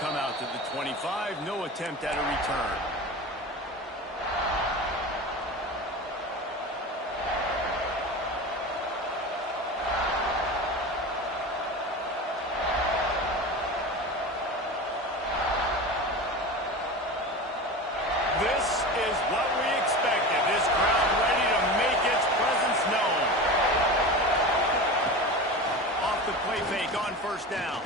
come out to the 25. No attempt at a return. This is what we expected. This crowd ready to make its presence known. Off the play fake on first down.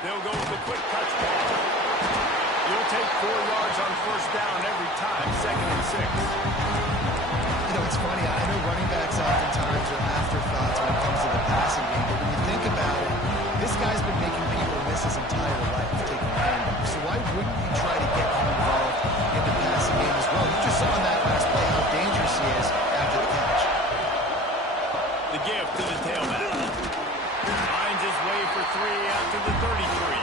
They'll go with a quick touch ball. You'll take 4 yards on first down every time, 2nd and 6. You know, it's funny. I know running backs oftentimes are afterthoughts when it comes to the passing game, but when you think about it, this guy's been making people miss his entire life taking the handoff. So why wouldn't you try to get him involved in the passing game as well? You just saw in that last play how dangerous he is after the catch. The gift to the tailback. Finds his way for 3 after the 33.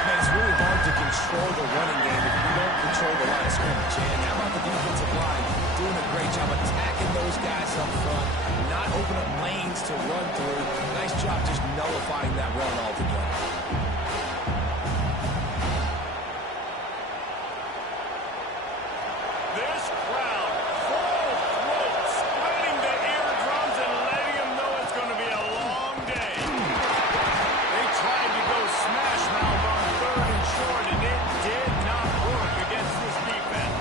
Man, it's really hard to control the running game if you don't control the line of scrimmage. And how about the defensive line doing a great job attacking those guys up front, not open up lanes to run through. Nice job just nullifying that run altogether. This crowd, full throat, spreading the eardrums and letting them know it's going to be a long day. They tried to go smash mouth on 3rd and short, and it did not work against this defense.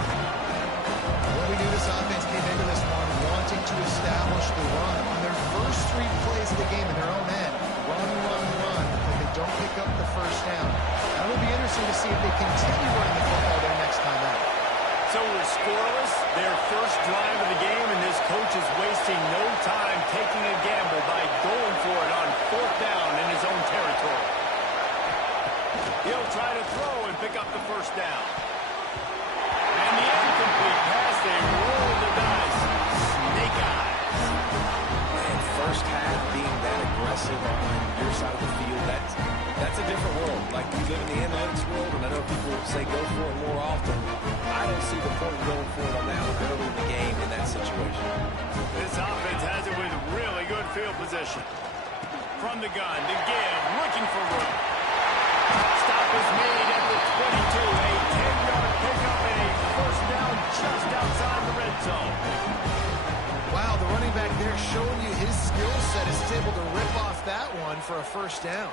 Well, we knew this offense came into this one wanting to establish the run on their first 3 plays of the game in their own end. Run, but they don't pick up the first down. Now it'll be interesting to see if they continue running the football their next time out. So we're scoreless, their first drive of the game, and this coach is wasting no time taking a gamble by going for it on 4th down in his own territory. He'll try to throw and pick up the first down. And the incomplete pass, they roll the dice. Snake eyes. And first half being that aggressive on your side of the field, that's a different world. Like, we live in the analytics world, and I know people say go for it more often. I don't see the point in going for it on that one early in the game in that situation. This offense has it with really good field position. From the gun, to give, looking for room. Stop is made at the 22. A 10-yard pickup and a first down just outside the red zone. Wow, the running back there showing you his skill set is able to rip off that one for a first down.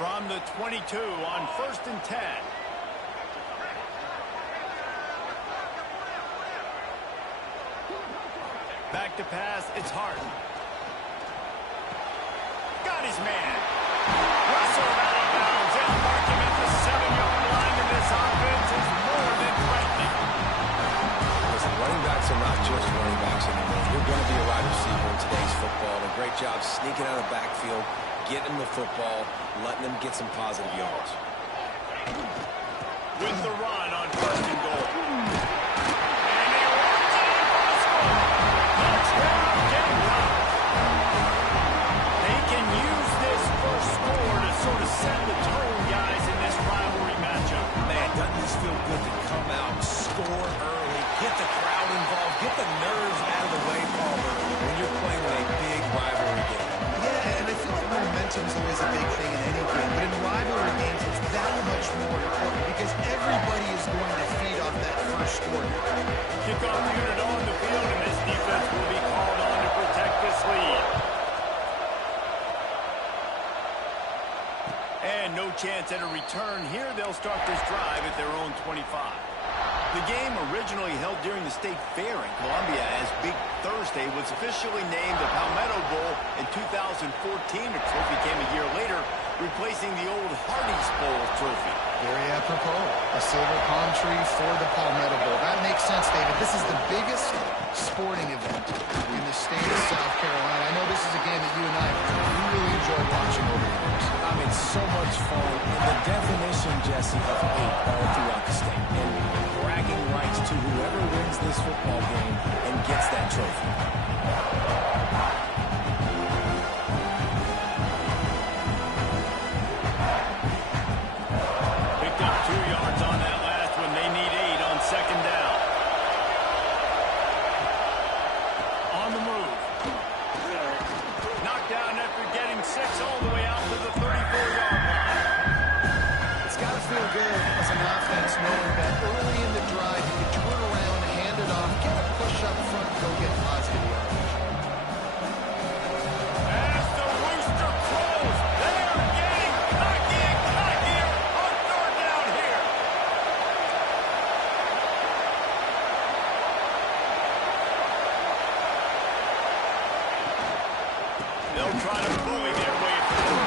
From the 22 on 1st and 10. Back to pass, it's Harden. Got his man. Russell out of bounds. They'll mark him at the 7-yard line, and this offense is more than threatening. Listen, running backs are not just running backs anymore. You're going to be a wide receiver in today's football. And a great job sneaking out of the backfield, getting the football, letting them get some positive yards. With the run on 1st and goal. And he runs it in for the score. Touchdown, Deathrow. They can use this first score to sort of set the tone, guys, in this rivalry matchup. Man, doesn't this feel good to come out, score early, get the crowd involved, get the nerves out of the way, Palmer, when you're playing in a big rivalry game. Yeah, and I feel like momentum is always a big thing in any game, but in rivalry games, it's that much more important because everybody is going to feed off that first score. Kickoff unit on the field, and this defense will be called on to protect this lead. And no chance at a return here. They'll start this drive at their own 25. The game, originally held during the State Fair in Columbia as Big Thursday, was officially named the Palmetto Bowl in 2014. The trophy came a year later, replacing the old Hardee's Bowl trophy. Very apropos, a silver palm tree for the Palmetto Bowl. That makes sense, David. This is the biggest sporting event in the state of South Carolina. I know this is a game that you and I really enjoyed watching over the years. I mean, so much fun. The definition, Jesse, of hate all throughout the state. And bragging rights to whoever wins this football game and gets that trophy. Picked up 2 yards on that last one. They need 8 on 2nd down. On the move. Knocked down after getting 6 all the way out to the 34-yard line. just knowing that early in the drive, you can turn around, hand it off, get a push up front, go get positive yardage. As the rooster crows, they're getting cocky and cockier on third down here. They'll try to bully their way through.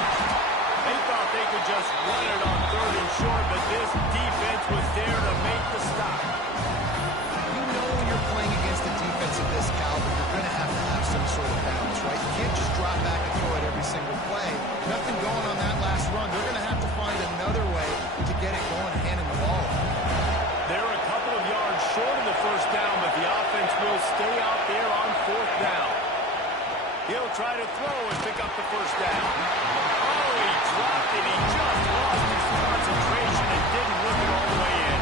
They thought they could just run it on third and short, but this defense was there to make the stop. You know when you're playing against a defense of this caliber, you're going to have some sort of balance, right? You can't just drop back and throw it every single play. Nothing going on that last run. They're going to have to find another way to get it going, handing the ball. They're a couple of yards short of the first down, but the offense will stay out there on fourth down. He'll try to throw and pick up the first down. Oh, he dropped it. He just lost his concentration and didn't look it all the way in.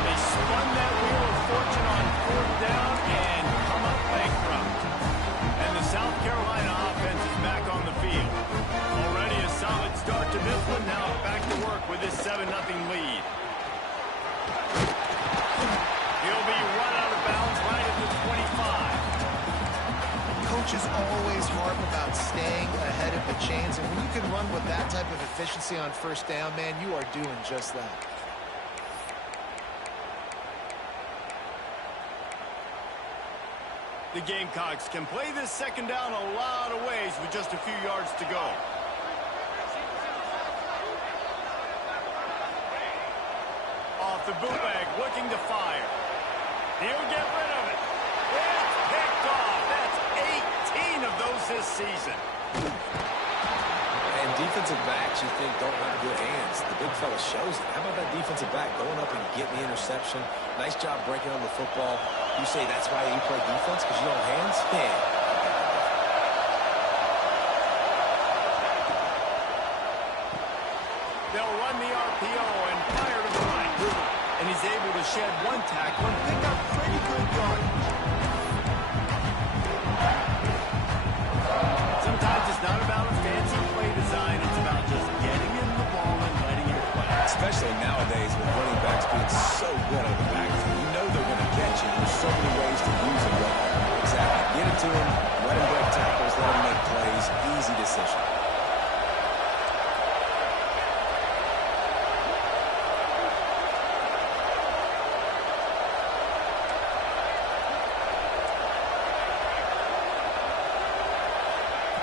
They spun that wheel of fortune on fourth down and come up bankrupt. And the South Carolina offense is back on the field. Already a solid start to this one. Now back to work with this 7-0 lead. He'll be run out of bounds right at the 25. Coaches always harp about staying ahead of the chains, and when you can run with that type of efficiency on first down, man, you are doing just that. The Gamecocks can play this second down a lot of ways with just a few yards to go. Off the bootleg, looking to fire. He'll get rid of it. It's picked off. That's 18 of those this season. And defensive backs you think don't have good hands. The big fella shows it. How about that defensive back going up and getting the interception? Nice job breaking on the football. You say that's why you play defense, because you don't have hands? Yeah. They'll run the RPO and fire to the right. And he's able to shed one tackle and pick up pretty good yardage. Sometimes it's not about a fancy play design. It's about just getting him the ball and letting him play. Especially nowadays with running backs being so good on the backfield. You know they're going to catch you. There's so many ways to use them. Exactly. Get it to him, let him break tackles, let him make plays. Easy decision.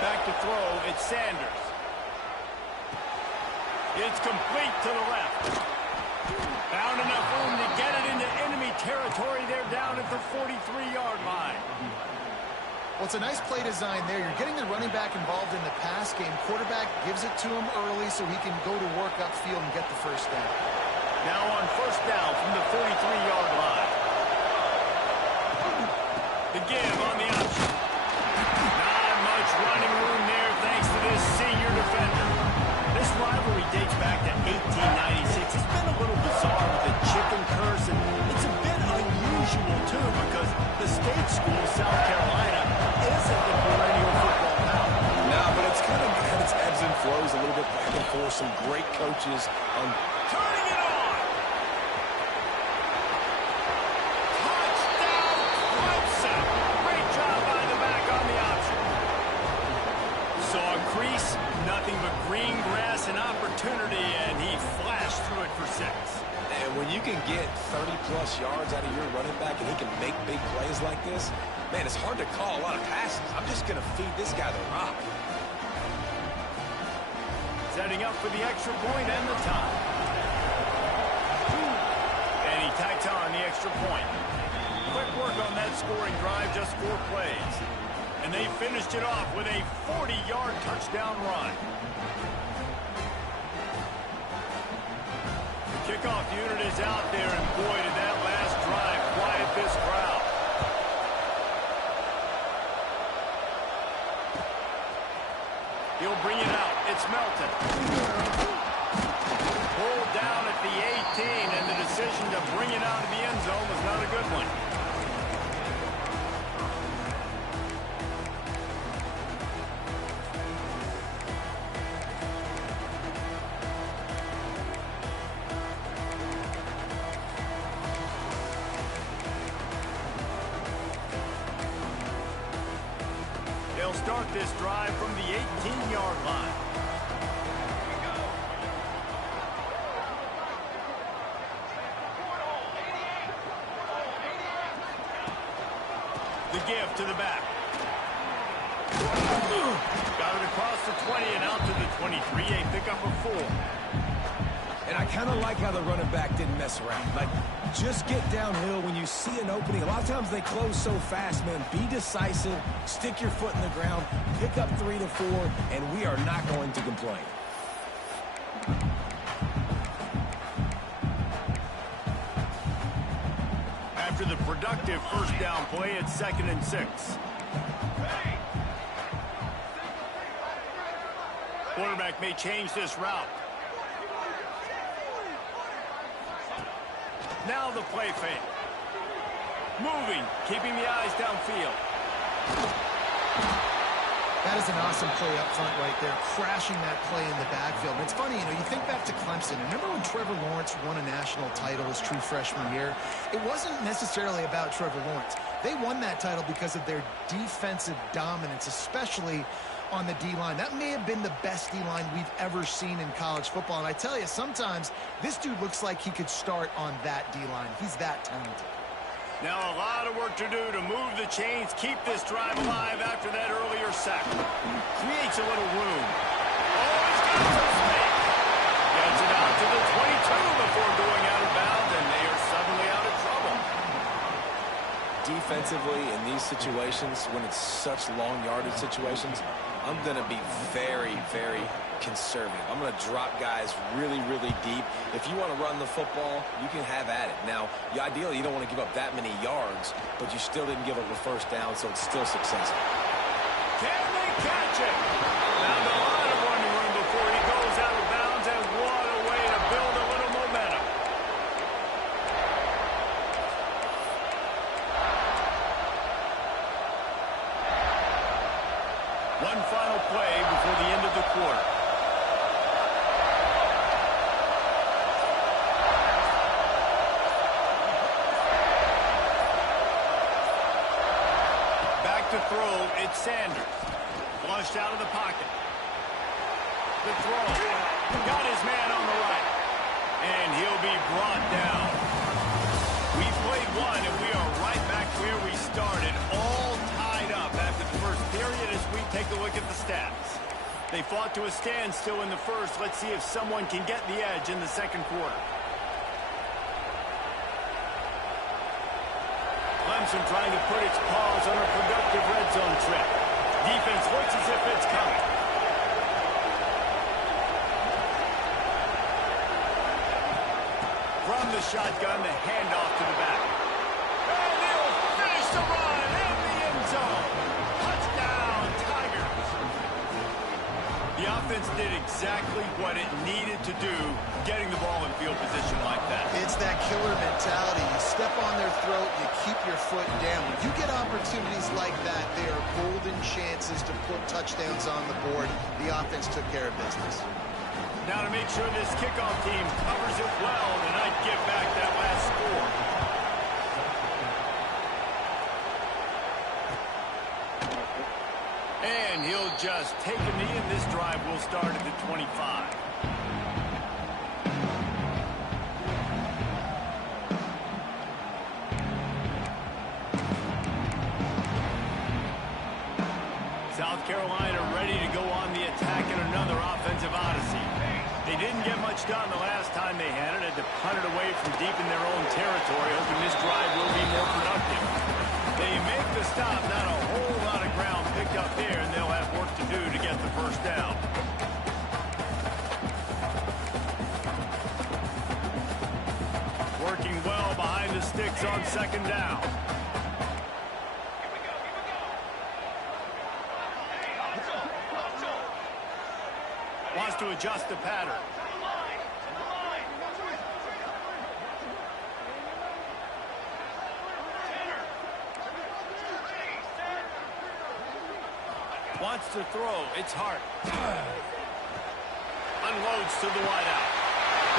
Back to throw, it's Sanders. It's complete to the left. Found enough room to get it into enemy territory. They're down at the 43-yard line. Well, it's a nice play design there. You're getting the running back involved in the pass game. Quarterback gives it to him early so he can go to work upfield and get the first down. Now on first down from the 43-yard line. The give on the option. Not much running room there thanks to this senior defender. This rivalry dates back to 1896. It's been a little bizarre with the chicken curse, and it's a bit unusual, too, because the state school, South Carolina, isn't the perennial football power. No, but it's kind of had its ebbs and flows a little bit back and forth. Some great coaches on turning it on. Touchdown, Clemson. Great job by the back on the option. Saw a crease, nothing but green grass and opportunity, and he flashed through it for 6. And when you can get 30-plus yards out of your running back and he can make big plays like this, man, it's hard to call a lot of passes. I'm just going to feed this guy the rock. Setting up for the extra point and the tie. And he tacks on the extra point. Quick work on that scoring drive, just 4 plays. And they finished it off with a 40-yard touchdown run. The kickoff unit is out there, and boy, did that last drive quiet this crowd. He'll bring it out. It's Melton. Pulled down at the 18, and the decision to bring it out of the end zone was not a good one. They'll start this drive from the 18-yard line. The give to the back. Got it across the 20 and out to the 23. A pickup of 4. And I kind of like how the running back didn't mess around. Like, just get downhill when you see an opening. A lot of times they close so fast, man. Be decisive, stick your foot in the ground, pick up 3 to 4, and we are not going to complain. After the productive first down play, it's 2nd and 6. Quarterback may change this route. Now the play fake. Moving, keeping the eyes downfield. That is an awesome play up front right there, crashing that play in the backfield. And it's funny, you think back to Clemson. Remember when Trevor Lawrence won a national title his true freshman year? It wasn't necessarily about Trevor Lawrence. They won that title because of their defensive dominance, especially on the D-line. That may have been the best D-line we've ever seen in college football. And I tell you, sometimes this dude looks like he could start on that D-line. He's that talented. Now a lot of work to do to move the chains, keep this drive alive after that earlier sack. Creates a little room. Oh, he's got some space. Gets it out to the 22 before going out of bounds, and they are suddenly out of trouble. Defensively, in these situations, when it's such long yardage situations, I'm going to be very, very conservative. I'm going to drop guys really, really deep. If you want to run the football, you can have at it. Now, ideally, you don't want to give up that many yards, but you still didn't give up a first down, so it's still successful. Can they catch it? Found a lot of running room before he goes out of bounds, and what a way to build a little momentum. One final play before the end of the quarter. Back to throw, it's Sanders. Flushed out of the pocket. The throw. Got his man on the right. And he'll be brought down. We played one, and we are right back where we started. All tied up after the first period as we take a look at the stats. They fought to a standstill in the first. Let's see if someone can get the edge in the second quarter. Clemson trying to put its paws on a productive red zone trip. Defense looks as if it's coming. From the shotgun, the handoff to the back. And they'll finish the run in the end zone. Touchdown, Tigers. The offense did exactly what it needed to do, getting the ball in field position like that. It's that killer mentality. You step on their throat, you keep your foot down. When you get opportunities like that, they are golden chances to put touchdowns on the board. The offense took care of business. Now to make sure this kickoff team covers it well, and I'd give back that last score. And he'll just take a knee, and this drive will start at the 25. South Carolina ready to go on the attack in another offensive odyssey. They didn't get much done the last time they had it. Had to punt it away from deep in their own territory, hoping this drive will be more productive. They make the stop, not a whole lot of ground picked up here, and they'll have work to do to get the first down. Working well behind the sticks on second down. Wants to adjust the pattern. Wants to throw. It's Hart. Unloads to the wideout.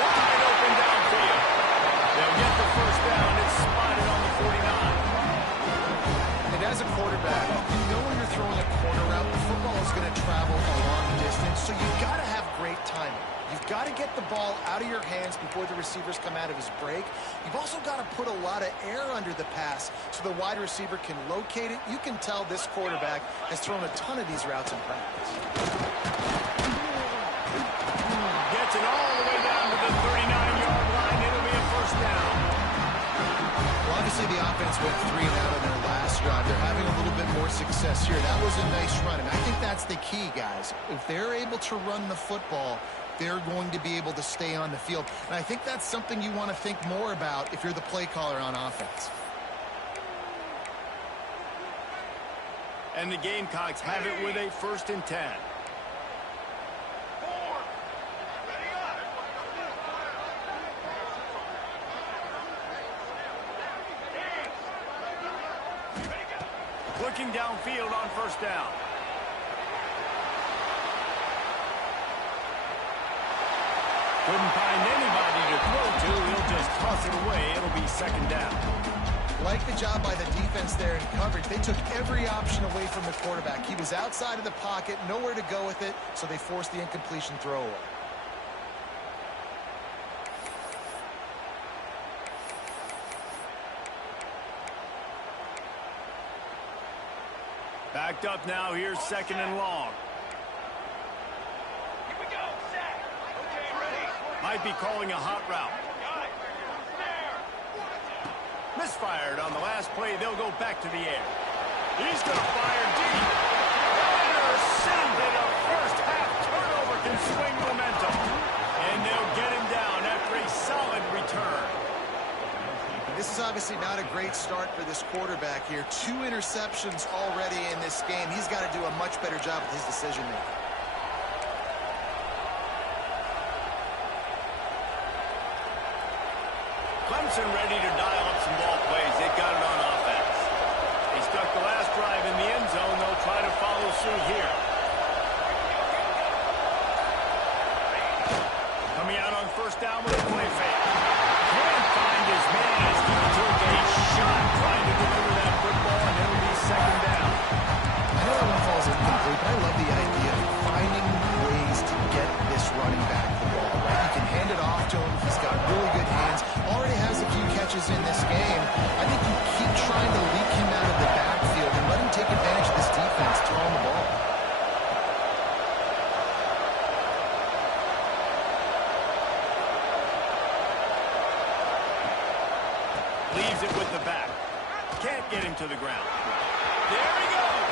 Wide open downfield. They'll get the first down. It's spotted on the 49. And as a quarterback, you know when you're throwing a corner route got to get the ball out of your hands before the receivers come out of his break. You've also got to put a lot of air under the pass so the wide receiver can locate it. You can tell this quarterback has thrown a ton of these routes in practice. Gets it all the way down to the 39-yard line. It'll be a first down. Well, obviously the offense went 3 and out on their last drive. They're having a little bit more success here. That was a nice run, and I think that's the key, guys. If they're able to run the football, they're going to be able to stay on the field. And I think that's something you want to think more about if you're the play caller on offense. And the Gamecocks have it with a 1st and 10. Looking downfield on 1st down. Couldn't find anybody to throw to. He'll just toss it away. It'll be 2nd down. Like the job by the defense there in coverage. They took every option away from the quarterback. He was outside of the pocket, nowhere to go with it, so they forced the incompletion throw away. Backed up now. Here's 2nd and long. Here we go, set. Okay, ready. Might be calling a hot route. Got it. There. Misfired on the last play. They'll go back to the air. He's going to fire deep. Intercepted. A first-half turnover can swing momentum. And they'll get him down after a solid return. This is obviously not a great start for this quarterback here. 2 interceptions already in this game. He's got to do a much better job with his decision-making. Clemson ready to dial up some ball plays. They've got it on offense. He stuck the last drive in the end zone. They'll try to follow suit here. Coming out on 1st down with a play fake. Can't find his man as he took a shot trying to deliver that football, and it'll be 2nd down. I know that one falls incomplete, but I love the idea of finding ways to get this running back the ball, right? You can hand it off to him. He's got really good hands. Already has a few catches in this game. I think you keep trying to leak him out of the backfield and let him take advantage of this defense throwing the ball. Leaves it with the back. Can't get him to the ground. There he goes.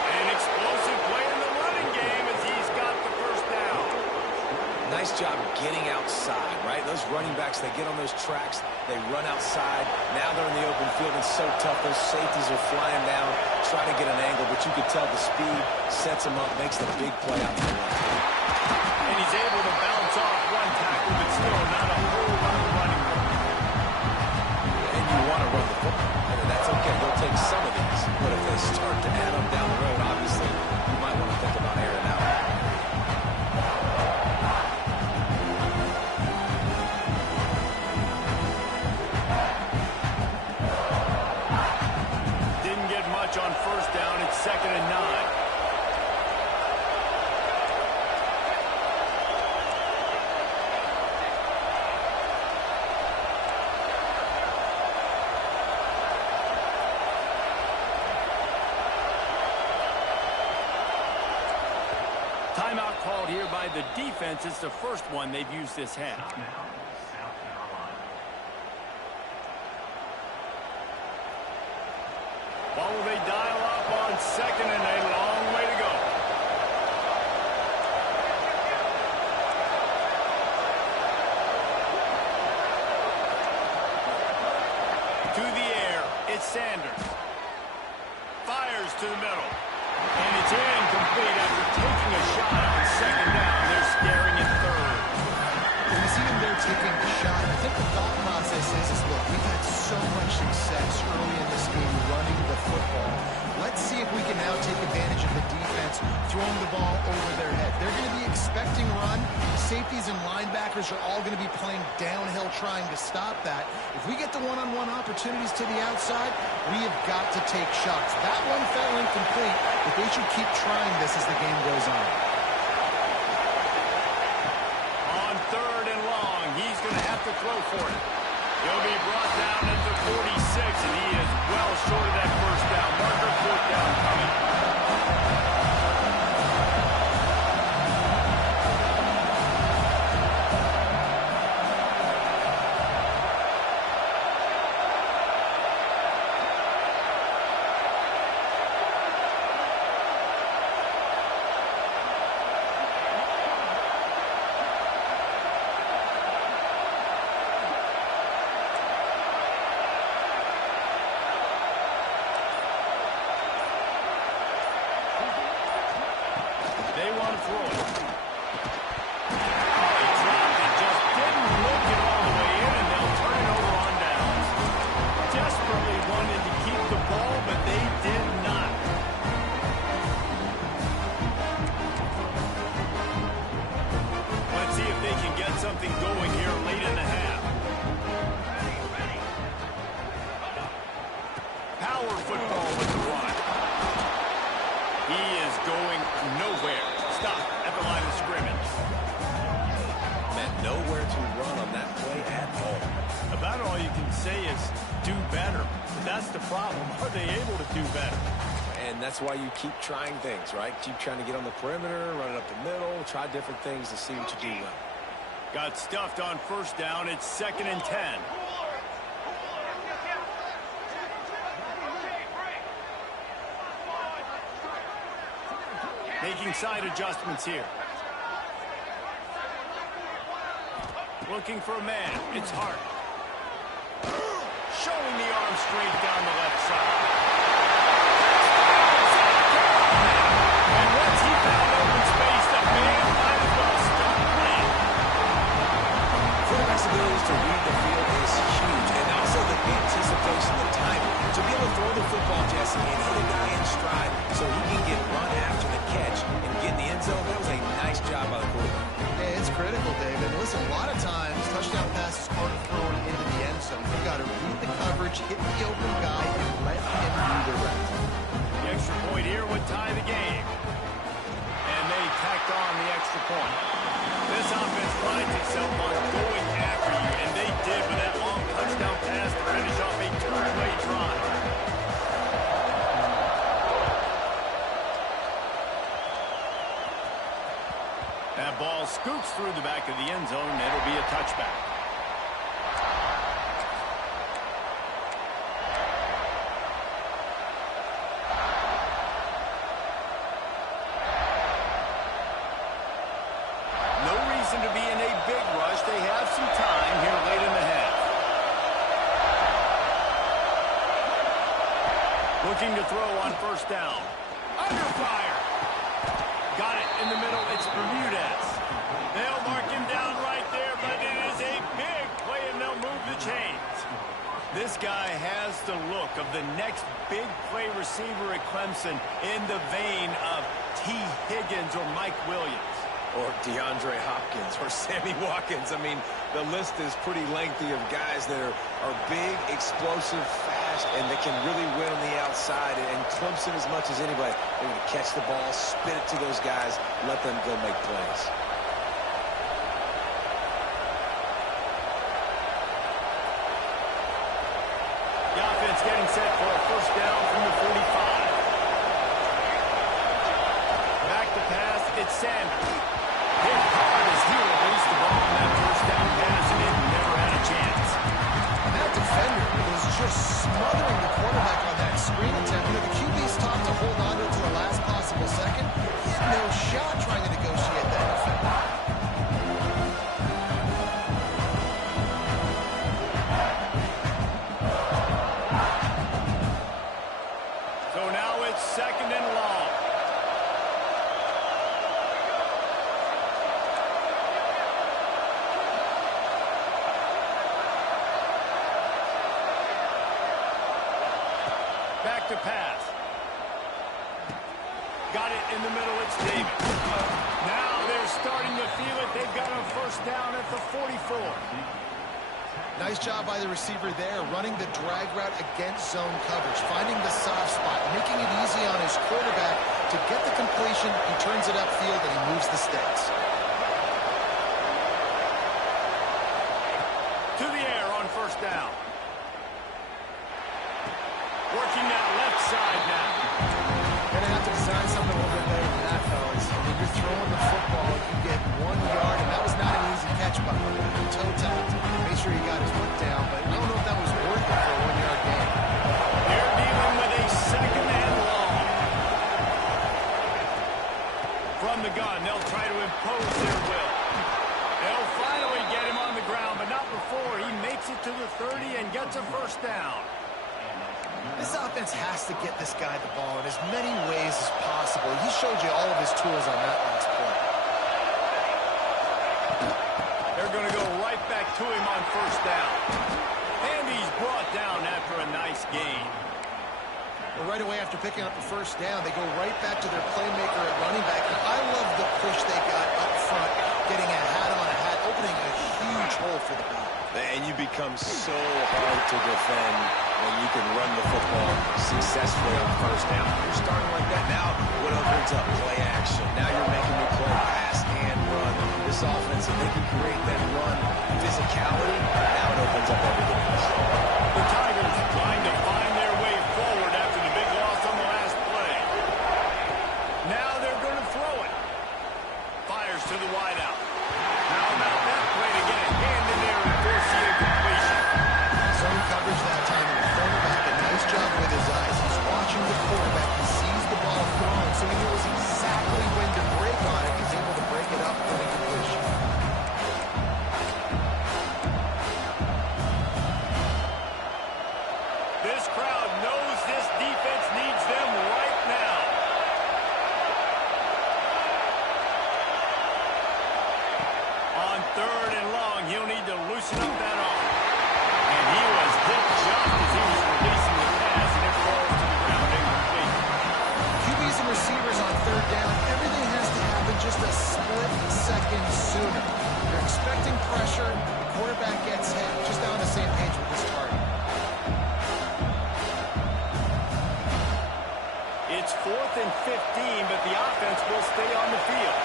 An explosive play in the running game as he's got the 1st down. Nice job getting outside, right? Those running backs, they get on those tracks, they run outside. Now they're in the open field. It's so tough. Those safeties are flying down, trying to get an angle, but you could tell the speed sets him up, makes the big play out the run. And he's able to bounce off one tackle, but still not a whole lot of running room. And you want to run the football. And that's okay. They'll take some of these. But if they start to add up down the road, obviously, you might want to think about airing out. Didn't get much on 1st down. It's 2nd and 9. Timeout called here by the defense. It's the first one they've used this half. Ball will they dial up on 2nd and a long way to go. To the air, it's Sanders. Fires to the middle. And it's incomplete after taking a shot on 2nd down. They're staring at 3rd. When you see them there taking the shot, I think the thought process is look, we've had so much success early in this game running the football. Let's see if we can now take advantage of the defense throwing the ball over their head. They're going to be expecting run. Safeties and linebackers are all going to be playing downhill trying to stop that. If we get the one-on-one opportunities to the outside, we have got to take shots. That one fell incomplete, but they should keep trying this as the game goes on. to throw for it. He'll be brought down at the 46, and he is well short of that first down. Marker, fourth down coming. They want to throw it. Oh, he dropped it. Just didn't look it all the way in, and they'll turn it over on downs. Desperately wanted to keep the ball, but they did not. Let's see if they can get something going here late in the half. Power football with the run. He is going nowhere. Stop at the line of scrimmage. Meant nowhere to run on that play at all. About all you can say is do better. But that's the problem. Are they able to do better? And that's why you keep trying things, right? Keep trying to get on the perimeter, run it up the middle, try different things to see what you do well. Got stuffed on first down. It's 2nd and 10. Making side adjustments here. Looking for a man. It's Hart. Showing the arm straight down the left side. And once he found open space, the man might as well stop playing. Quarterback's ability to read the field is huge, and also the anticipation, the timing. To be able to throw the football, Jesse, and hit a guy in stride so he can get run after the catch and get in the end zone, that was a nice job by the quarterback. Yeah, it's critical, David. Listen, a lot of times, touchdown passes aren't thrown into the end zone. You've got to read the coverage, hit the open guy, and let him redirect. The extra point here would tie the game. And they tacked on the extra point. This offense prides itself on going after you, and they did with that long touchdown pass to finish off a two-play drive. That ball scoots through the back of the end zone, and it'll be a touchback. No reason to be in a big rush. They have some time here late in the half. Looking to throw on first down. Under fire. Got it in the middle. It's Bermudez. They'll mark him down right there, but it is a big play, and they'll move the chains. This guy has the look of the next big play receiver at Clemson in the vein of T. Higgins or Mike Williams. Or DeAndre Hopkins or Sammy Watkins. I mean, the list is pretty lengthy of guys that are big, explosive, fast, and they can really win on the outside. And Clemson, as much as anybody, they're going to catch the ball, spit it to those guys, let them go make plays. The offense getting set for a first down from the 45. Back to pass, it's Sanders. Hit hard as he released the ball on that first down pass, and it never had a chance. And that defender was just smothering the quarterback on that screen attempt. You know, the QB's taught to hold on to it to the last possible second. He had no shot trying to negotiate that defender. So now it's 2nd and long. Back to pass. Got it in the middle. It's Davis. Now they're starting to feel it. They've got a first down at the 44. Nice job by the receiver there, running the drag route against zone coverage, finding the soft spot, making it easy on his quarterback to get the completion. He turns it upfield, and he moves the stakes. side now. Gonna have to design something a little bit better than that, fellas. I mean, you're throwing the football, you get 1 yard, and that was not an easy catch by him. Toe tapped, made sure he got his foot down, but I don't know if that was worth it for a 1 yard gain. They're dealing with a second and long. From the gun, they'll try to impose their will. They'll finally get him on the ground, but not before he makes it to the 30 and gets a first down. This offense has to get this guy the ball in as many ways as possible. He showed you all of his tools on that last play. They're going to go right back to him on first down. And he's brought down after a nice gain. Well, right away after picking up the first down, they go right back to their playmaker at running back. And I love the push they got up front, getting a hat on a hat, opening a huge hole for the back. And you become so hard to defend when you can run the football successfully on first down. You're starting like that now. What opens up? Play action. Now you're making me play pass and run. This offense, if they can create that run physicality, now it opens up everything else. The Tigers trying to find their way forward after the big loss on the last play. Now they're going to throw it. Fires to the wideout. How about that play to get a hand in there and force the incompletion? Zone coverage that time, and the cornerback, a nice job with his eyes. He's watching the quarterback. He sees the ball thrown, so he knows exactly when to break on it. He's able to break it up for the completion. This crowd knows this defense needs them right now. On third and long, he'll need to loosen up that arm. And he was hit just as he was releasing the pass, and it falls to the ground incomplete. QBs and receivers on third down, everything has to happen just a split second sooner. You're expecting pressure, the quarterback gets hit, just on the same page with his target. It's 4th and 15, but the offense will stay on the field.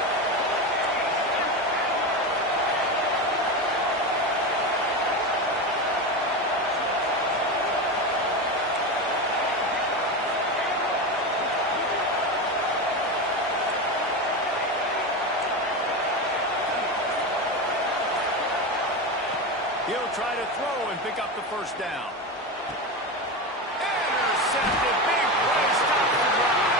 He'll try to throw and pick up the first down. Intercepted. Big play. Stop the drive.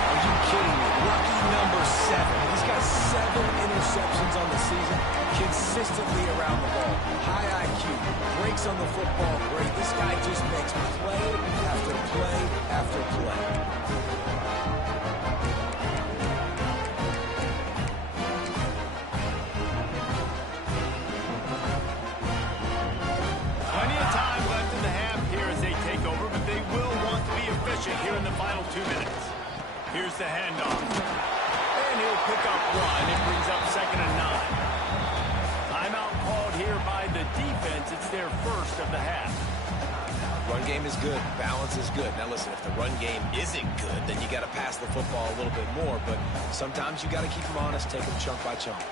Are you kidding me? Lucky number 7. He's got 7 interceptions on the season, consistently around the ball. High IQ, breaks on the football great. This guy just makes play after play after play. Plenty of time left in the half here as they take over, but they will want to be efficient here in the final 2 minutes. Here's the handoff. And he'll pick up 1. It brings up 2nd and 9. Timeout called here by the defense. It's their first of the half. Run game is good. Balance is good. Now listen, if the run game isn't good, then you got to pass the football a little bit more. But sometimes you got to keep them honest, take them chunk by chunk.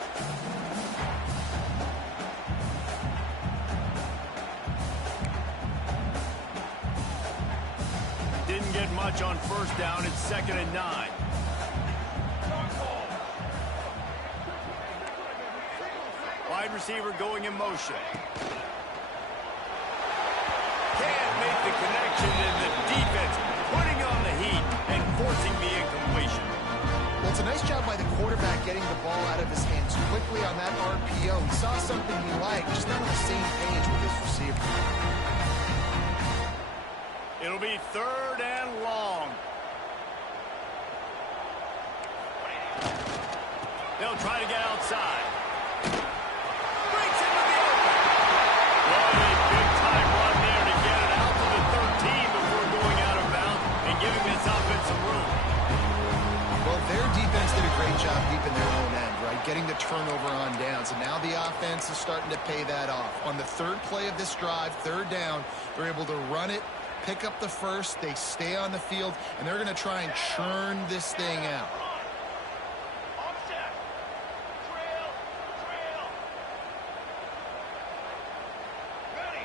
Didn't get much on first down. It's 2nd and 9. Wide receiver going in motion. Can't make the connection, and the defense putting on the heat and forcing the incompletion. Well, it's a nice job by the quarterback getting the ball out of his hands quickly on that RPO. He saw something he liked, just not on the same page with his receiver. It'll be 3rd and long. They'll try to get outside. Breaks into the open. What a big-time run there to get it out to the 13 before going out of bounds and giving this offense some room. Well, their defense did a great job keeping their own end, right? Getting the turnover on downs, and now the offense is starting to pay that off. On the 3rd play of this drive, 3rd down, they're able to run it, pick up the first, they stay on the field, and they're going to try and churn this thing out. Offset. Trail. Ready.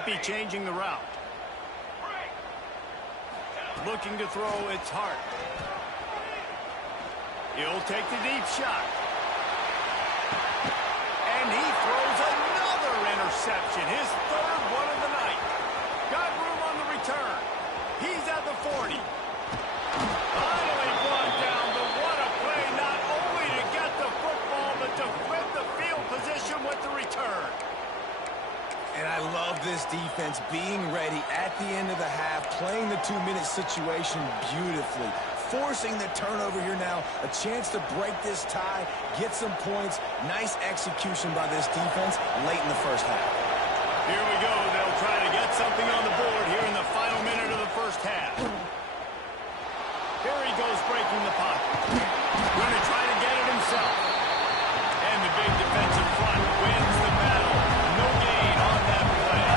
might be changing the route. Looking to throw, it's Hart. He'll take the deep shot. And he throws another interception, his third one of the night. Got room on the return. He's at the 40. Finally brought down, but what a play, not only to get the football, but to flip the field position with the return. And I love this defense being ready at the end of the half, playing the 2-minute situation beautifully, forcing the turnover here now, a chance to break this tie, get some points. Nice execution by this defense late in the first half. Here we go. They'll try to get something on the board here in the final minute of the first half. Here he goes breaking the pocket. Going to try to get it himself. And the big defensive front wins the battle. No gain on that play.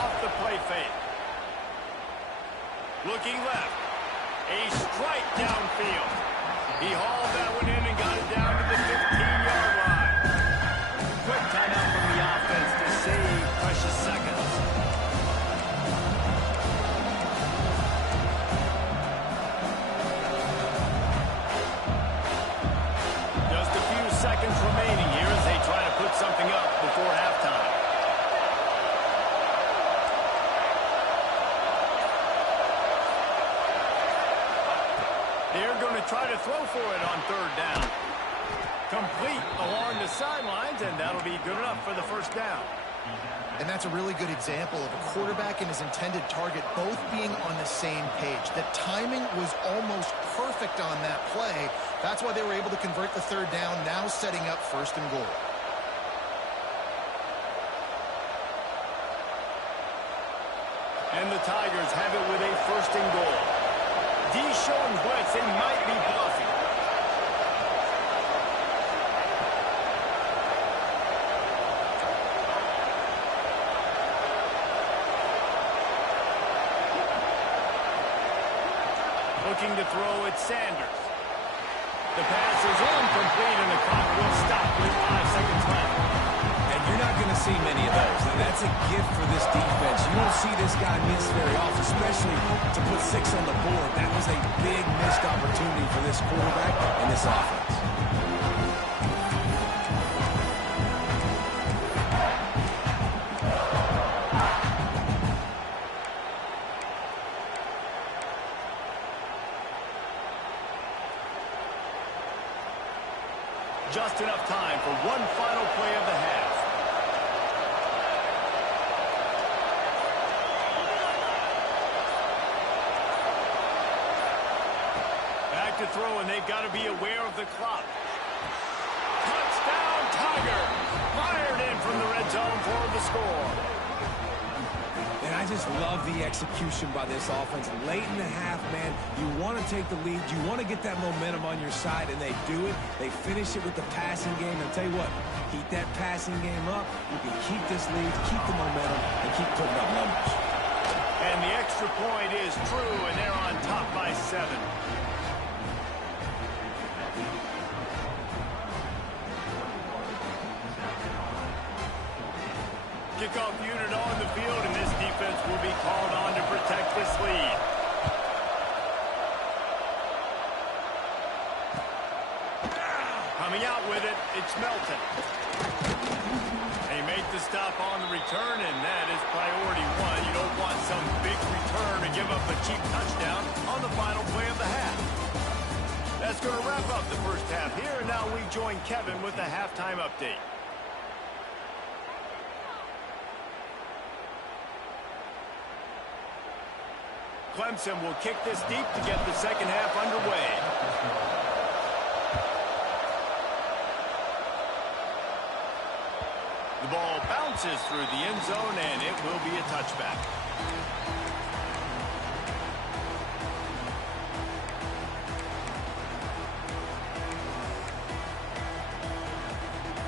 Off the play fake. Looking left. A strike downfield. He hauled that one in and got it down to the 15-yard line. Quick timeout from the offense to save precious seconds. Just a few seconds remaining here as they try to put something up before halftime. They're going to try to throw for it on third down. Complete along the sidelines, and that'll be good enough for the first down. And that's a really good example of a quarterback and his intended target both being on the same page. The timing was almost perfect on that play. That's why they were able to convert the third down, now setting up first and goal. And the Tigers have it with a first and goal. D showing blitz, they might be bluffing. Looking to throw at Sanders. The pass is incomplete and the clock will stop with 5 seconds left. And you're not going to see many of those. And that's a gift for this defense. You don't see this guy miss very often, especially to put 6 on the board. That was a big missed opportunity for this quarterback and this offense. Just enough time for one final play of the half. Back to throw, and they've got to be aware of the clock. Touchdown, Tiger! Fired in from the red zone for the score. And I just love the execution by this offense. Late in the half, man, you want to take the lead. You want to get that momentum on your side, and they do it. They finish it with the passing game. And I'll tell you what, keep that passing game up. You can keep this lead, keep the momentum, and keep putting up numbers. And the extra point is true, and they're on top by 7. Kickoff unit on the field, and this defense will be called on to protect this lead. Coming out with it, it's Melton. They make the stop on the return, and that is priority 1. You don't want some big return to give up a cheap touchdown on the final play of the half. That's going to wrap up the first half here, and now we join Kevin with the halftime update. Clemson will kick this deep to get the second half underway. The ball bounces through the end zone, and it will be a touchback.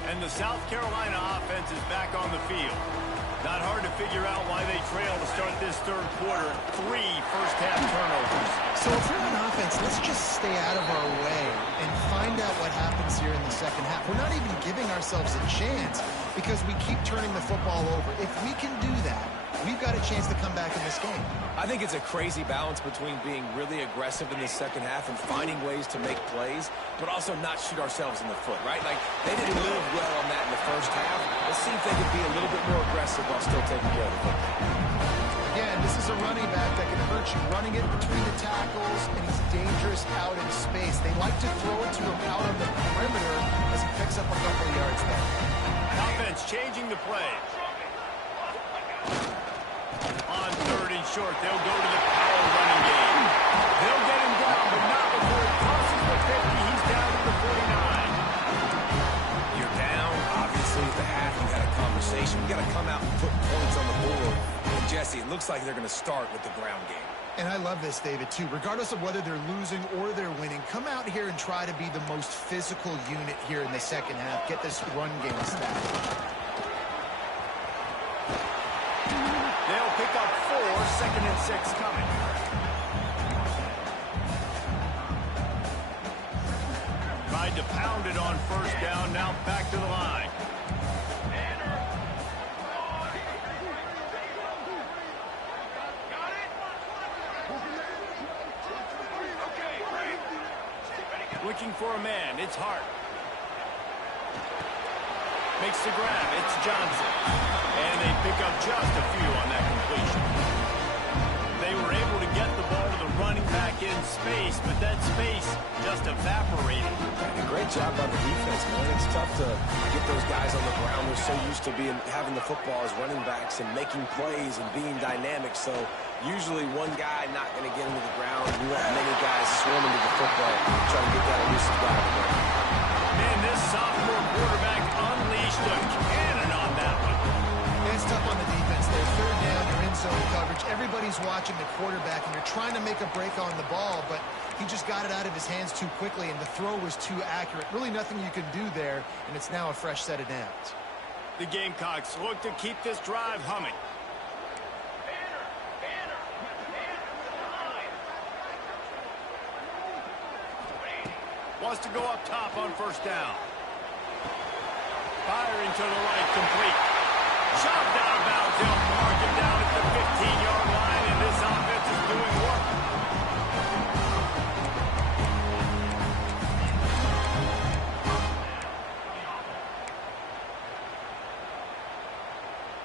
And the South Carolina offense is back on the field. Not hard to figure out why they trail to start this third quarter. 3 first-half turnovers. So if we're on offense, let's just stay out of our way and find out what happens here in the second half. We're not even giving ourselves a chance because we keep turning the football over. If we can do that, we've got a chance to come back in this game. I think it's a crazy balance between being really aggressive in the second half and finding ways to make plays, but also not shoot ourselves in the foot, right? Like, they didn't live well on that in the first half. Let's see if they can be a little bit more aggressive while still taking care of the football. Again, this is a running back that can hurt you running it between the tackles, and he's dangerous out in space. They like to throw it to him out on the perimeter as he picks up a couple of yards there. Offense changing the play. On 3rd and short, they'll go to the power running game. They'll get him down, but not before he crosses the 50. He's down to the 49. You're down. Obviously, at the half, you had a conversation. You got to come out and put points on the board. And Jesse, it looks like they're going to start with the ground game. And I love this, David, too. Regardless of whether they're losing or they're winning, come out here and try to be the most physical unit here in the second half. Get this run game started. They'll pick up 4, 2nd and 6 coming. Tried to pound it on 1st down, now back to the line. Looking for a man, it's Hart. Makes the grab, it's Johnson. And they pick up just a few on that completion. They were able to get the ball to the running back in space, but that space just evaporated. And a great job by the defense, man. It's tough to get those guys on the ground. They're so used to having the football as running backs and making plays and being dynamic. So usually one guy not going to get into the ground. You want many guys swarming to the football, trying to get that elusive guy to go. Man, this sophomore quarterback unleashed a cannon on that one. It's tough on the defense there. 3rd down, you're in zone coverage. Everybody's watching the quarterback, and you're trying to make a break on the ball, but he just got it out of his hands too quickly, and the throw was too accurate. Really nothing you can do there, and it's now a fresh set of downs. The Gamecocks look to keep this drive humming. Wants to go up top on 1st down. Firing to the right, complete. Shot down of bounds. They'll mark him down at the 15-yard line, and this offense is doing work.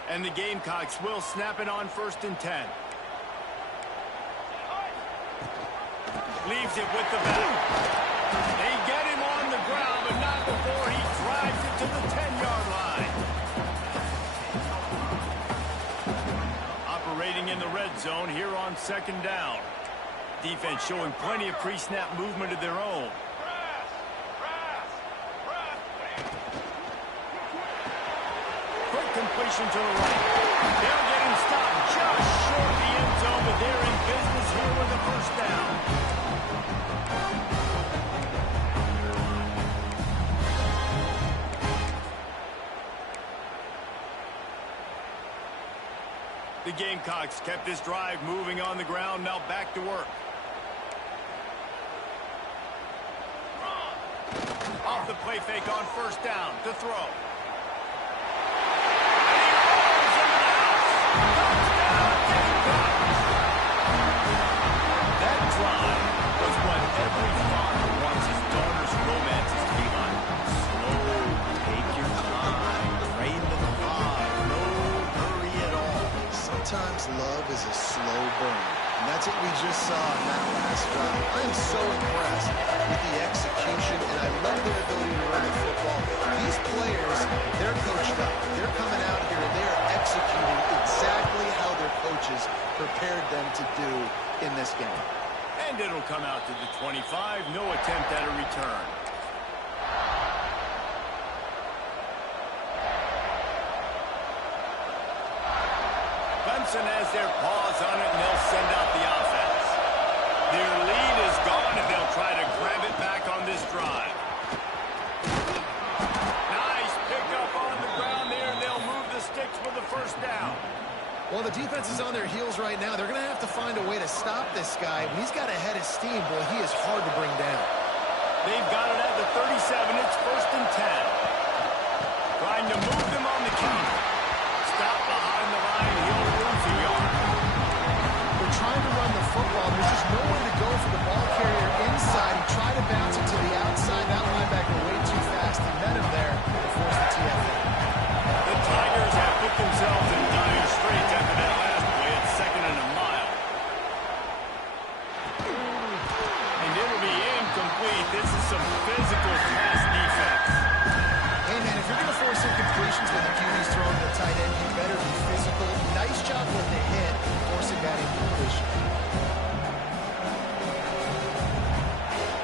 And the Gamecocks will snap it on 1st and 10. Leaves it with the back. They get him on the ground, but not before he drives it to the 10-yard line. Operating in the red zone here on 2nd down. Defense showing plenty of pre-snap movement of their own. Quick completion to the right. They'll get him stopped just short of the end zone, but they're in business here with a 1st down. The Gamecocks kept this drive moving on the ground, now back to work. Off the play fake on 1st down to throw. That drive was what every father wants his daughter's romances to be on. Slow, take your time, rain the fog, no hurry at all. Sometimes love is a slow burn, and that's what we just saw in that last drive. I am so impressed with the execution, and I love their ability to run the football. These players, they're coached up. They're coming out here, and they're executing exactly how their coaches prepared them to do in this game. And it'll come out to the 25, no attempt at a return. Clemson has their paws on it, and they'll send out the offense. Their lead is gone, and they'll try to grab it back on this drive. Nice pickup on the ground there, and they'll move the sticks for the 1st down. Well, the defense is on their heels right now. They're going to have to find a way to stop this guy. When he's got a head of steam, boy, he is hard to bring down. They've got it at the 37. It's 1st and 10. Trying to move them on the counter. Stop behind the line. He'll lose a yard. They're trying to run the football. There's just nowhere to go for the ball carrier inside. He tried to bounce it to the outside. That linebacker way too fast. He met him there and forced the TFL. The Tigers have put themselves in dire straits after that last play. It's 2nd and a mile. And it'll be incomplete. This is some physical pass defense. Hey, man, if you're going to force incompletions when the QB's throwing to the tight end, you better be physical. Nice job with the hit, forcing that incompletion.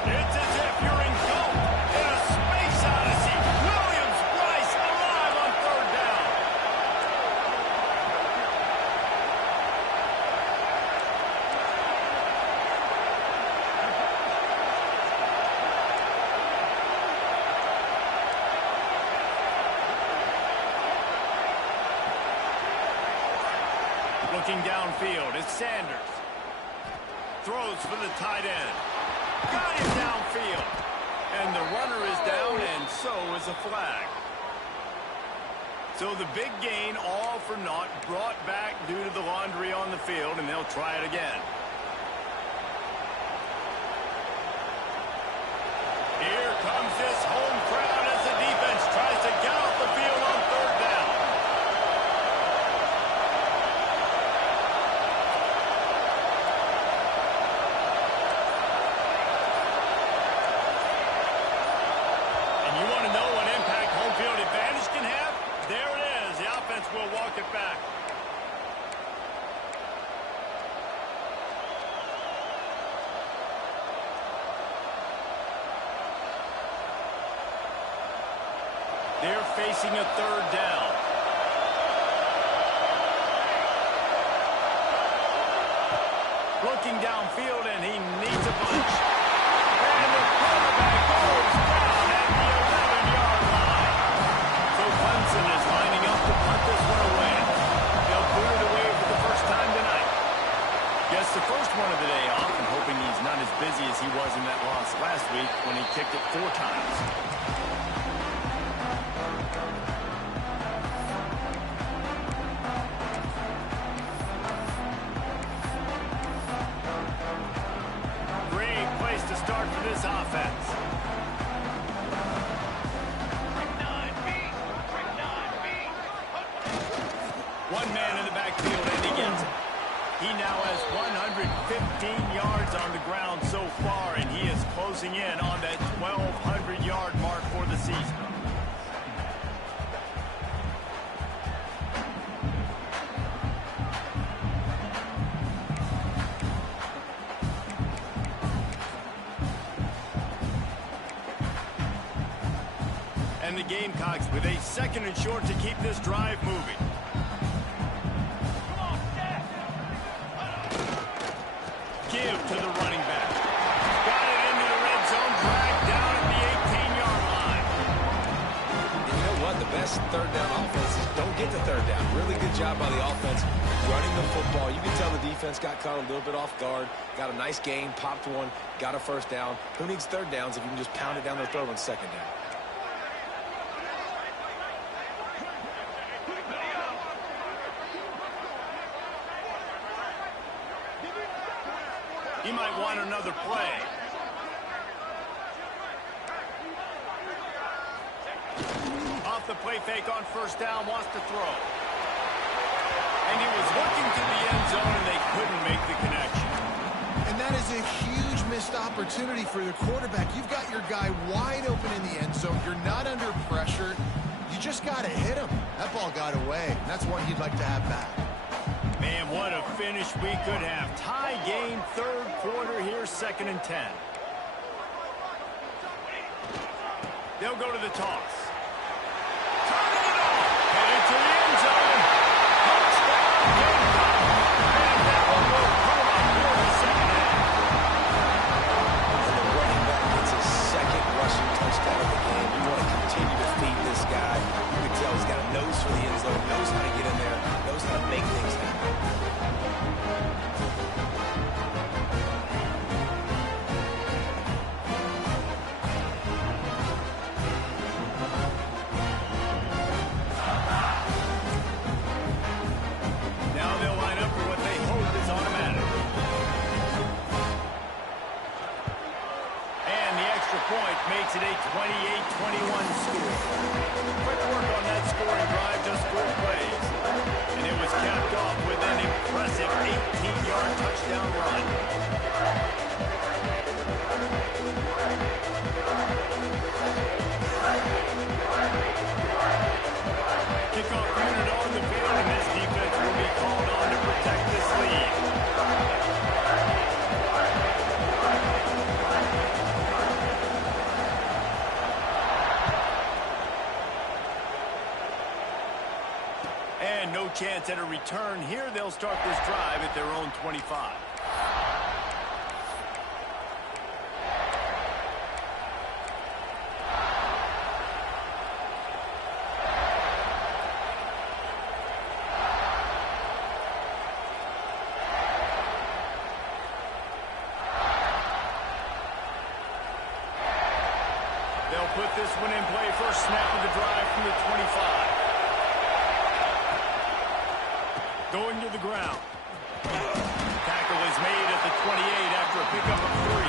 It's as if you're in goal in a space odyssey. Williams-Brice alive on 3rd down. Looking downfield, it's Sanders. Throws for the tight end. Got him downfield. And the runner is down, and so is a flag. So the big gain, all for naught, brought back due to the laundry on the field, and they'll try it again. Here comes this home crowd as the defense tries to get off the field on 3rd down. You want to know what impact home field advantage can have? There it is. The offense will walk it back. They're facing a 3rd down. Looking downfield, and he needs a bunch. And the quarterback goes down at the 11-yard line. So Clemson is lining up to punt this one away. They'll boot it away for the first time tonight. Gets the first one of the day off, and hoping he's not as busy as he was in that loss last week when he kicked it 4 times. Great place to start for this offense. One man in the backfield, and he gets it. He now has 115 yards on the ground so far, and he is closing in on that 1,200-yard mark for the season. And the Gamecocks with a 2nd and short to keep this drive moving. Give to the running back. Got it into the red zone, dragged down at the 18-yard line. And you know what? The best 3rd down offenses don't get to 3rd down. Really good job by the offense running the football. You can tell the defense got caught a little bit off guard. Got a nice gain, popped one, got a 1st down. Who needs 3rd downs if you can just pound it down their throat on 2nd down? He might want another play. Off the play fake on 1st down, wants to throw. And he was looking to the end zone, and they couldn't make the connection. And that is a huge missed opportunity for the quarterback. You've got your guy wide open in the end zone. You're not under pressure. You just got to hit him. That ball got away. That's one you'd like to have back. Man, what a finish we could have. Tie game, 3rd quarter here, 2nd and 10. They'll go to the toss. Turning it off. Headed to the end zone. Touchdown, Gamecock. And that one will come up for the 2nd half. And the running back gets his 2nd rushing touchdown of the game. You want to continue to feed this guy. You can tell he's got a nose for the end zone, knows how to get in there, knows knows how to make things happen. Now they'll line up for what they hope is automatic. And the extra point makes it a 28-21 score. Quick work on that scoring drive, just 4 plays. And it was capped off with an impressive 18-yard touchdown run. Kickoff unit on the field, and this defense will be called on to protect this lead. And no chance at a return here. They'll start this drive at their own 25. They'll put this one in play. First snap of the drive from the 25. Going to the ground. Tackle is made at the 28 after a pickup of 3.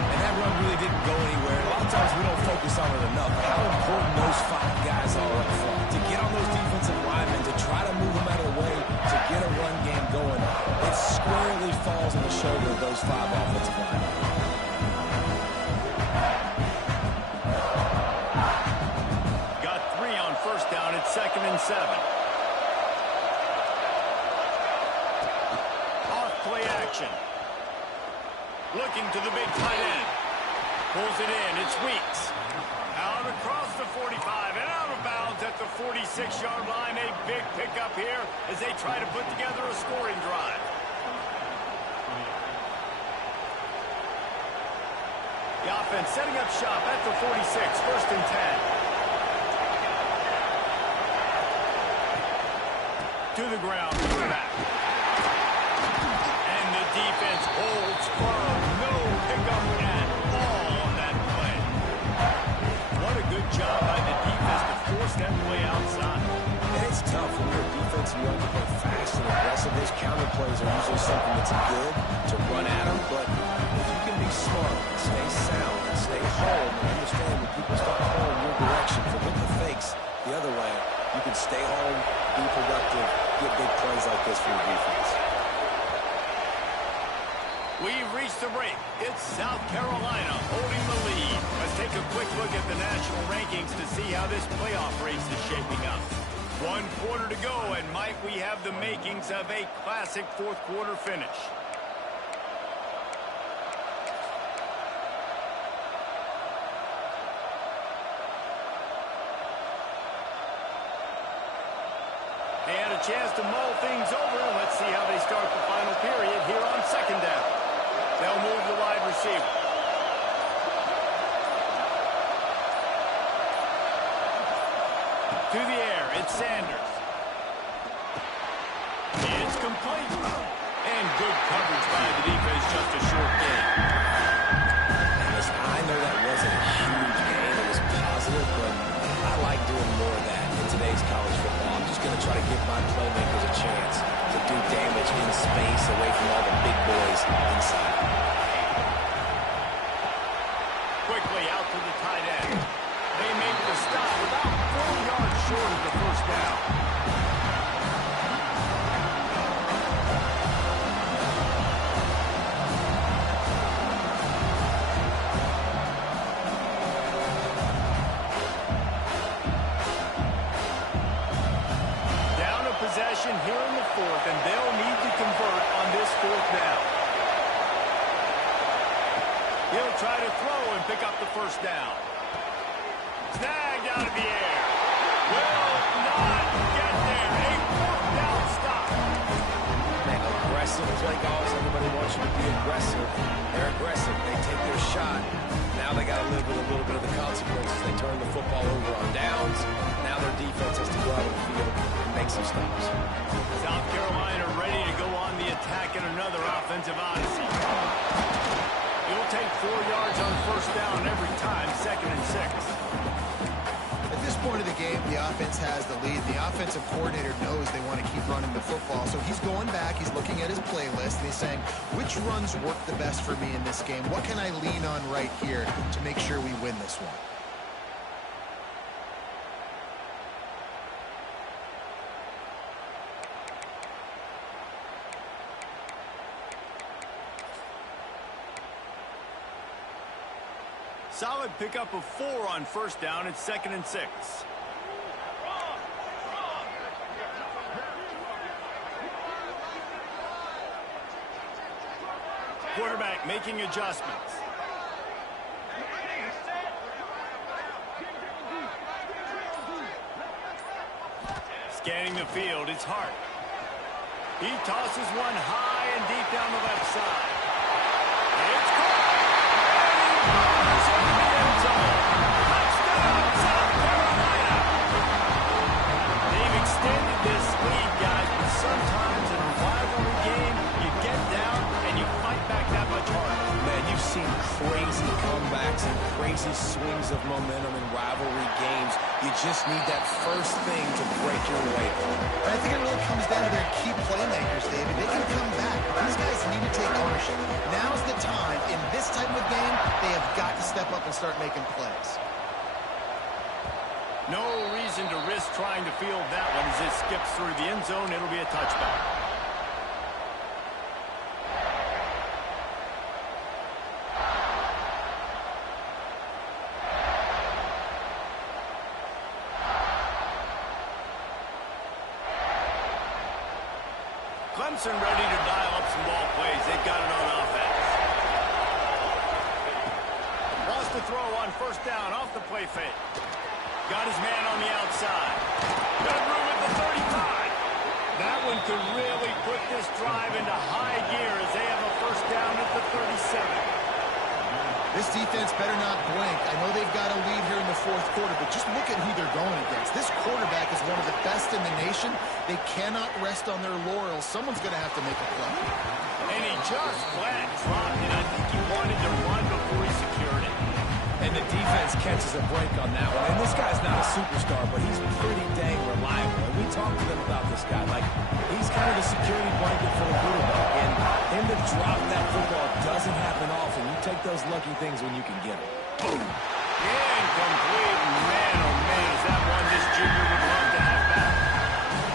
And that run really didn't go anywhere. A lot of times we don't focus on it enough, but how important those 5 guys are up front. To get on those defensive linemen, to try to move them out of the way, to get a run game going, it squarely falls on the shoulder of those 5 offensive linemen. Got 3 on first down at 2nd and 7. Play action. Looking to the big tight end. Pulls it in. It's Weeks. Out across the 45 and out of bounds at the 46-yard line. A big pickup here as they try to put together a scoring drive. The offense setting up shop at the 46. 1st and 10. To the ground. Back. Defense holds firm. No pickup at all on that play. What a good job by the defense to force that play outside. And it's tough when you're a defense and you have to play fast and aggressive. Those counter plays are usually something that's good to run at them. But if you can be smart, stay sound, and stay home, and understand when people start pulling your direction, forget the fakes the other way, you can stay home, be productive, get big plays like this for your defense. We've reached the break. It's South Carolina holding the lead. Let's take a quick look at the national rankings to see how this playoff race is shaping up. 1 quarter to go, and might we have the makings of a classic 4th quarter finish. They had a chance to mull things over, and let's see how they start the final period here on 2nd down. They'll move the wide receiver. To the air, it's Sanders. It's complete. And good coverage by the defense, just a short gain. Listen, I know that wasn't a huge game. It was positive, but I like doing more of that in today's college football. I'm just going to try to give my playmakers a chance to do damage in space away from all the big boys inside. Quickly out to the tight end. They make the stop about 4 yards short of the first down. Down a possession here in the 4th, and they'll need to convert on this 4th down. He'll try to throw and pick up the first down. Snagged out of the air. Will not get there. A 4th down stop. Man, aggressive play calls. Everybody wants you to be aggressive. They're aggressive. They take their shot. Now they got to live with a little bit of the consequences. They turn the football over on downs. Now their defense has to go out on the field and make some stops. South Carolina ready to go on the attack in another offensive odyssey. It'll take 4 yards on first down every time, 2nd and 6. At this point of the game, the offense has the lead. The offensive coordinator knows they want to keep running the football, so he's going back, he's looking at his playlist, and he's saying, which runs work the best for me in this game? What can I lean on right here to make sure we win this one? Solid pickup of 4 on first down. It's 2nd and 6. Quarterback making adjustments. Scanning the field, it's Hart. He tosses one high and deep down the left side. It's caught. Touchdown, South Carolina! They've extended this lead, guys, but sometimes in a rivalry game, you get down and you fight back that much harder. Man, you've seen crazy comebacks and crazy swings of momentum in rivalry games. You just need that first thing to break your way. I think it really comes down to their key playmakers, David. They can come back. These guys need to take ownership. Now's the time. In this type of game, they have got to step up and start making plays. No reason to risk trying to field that one as it skips through the end zone. It'll be a touchback. Clemson ready to dial up some ball plays. They've got it on offense. Wants to throw on first down off the play fake. Got his man on the outside. Got room at the 35. That one could really put this drive into high gear as they have a first down at the 37. This defense better not blink. I know they've got a lead here in the fourth quarter, but just look at who they're going against. This quarterback is one of the best in the nation. They cannot rest on their laurels. Someone's going to have to make a play. And he just flat dropped it. I think he wanted to run before he secured it. And the defense catches a break on that one. And this guy's not a superstar, but he's pretty dang reliable. And we talked to them about this guy. Like, he's kind of the security blanket for the quarterback. And him to drop that football doesn't happen often. You take those lucky things when you can get them. Boom. Incomplete. Man, oh man, is that one this junior would love to have back.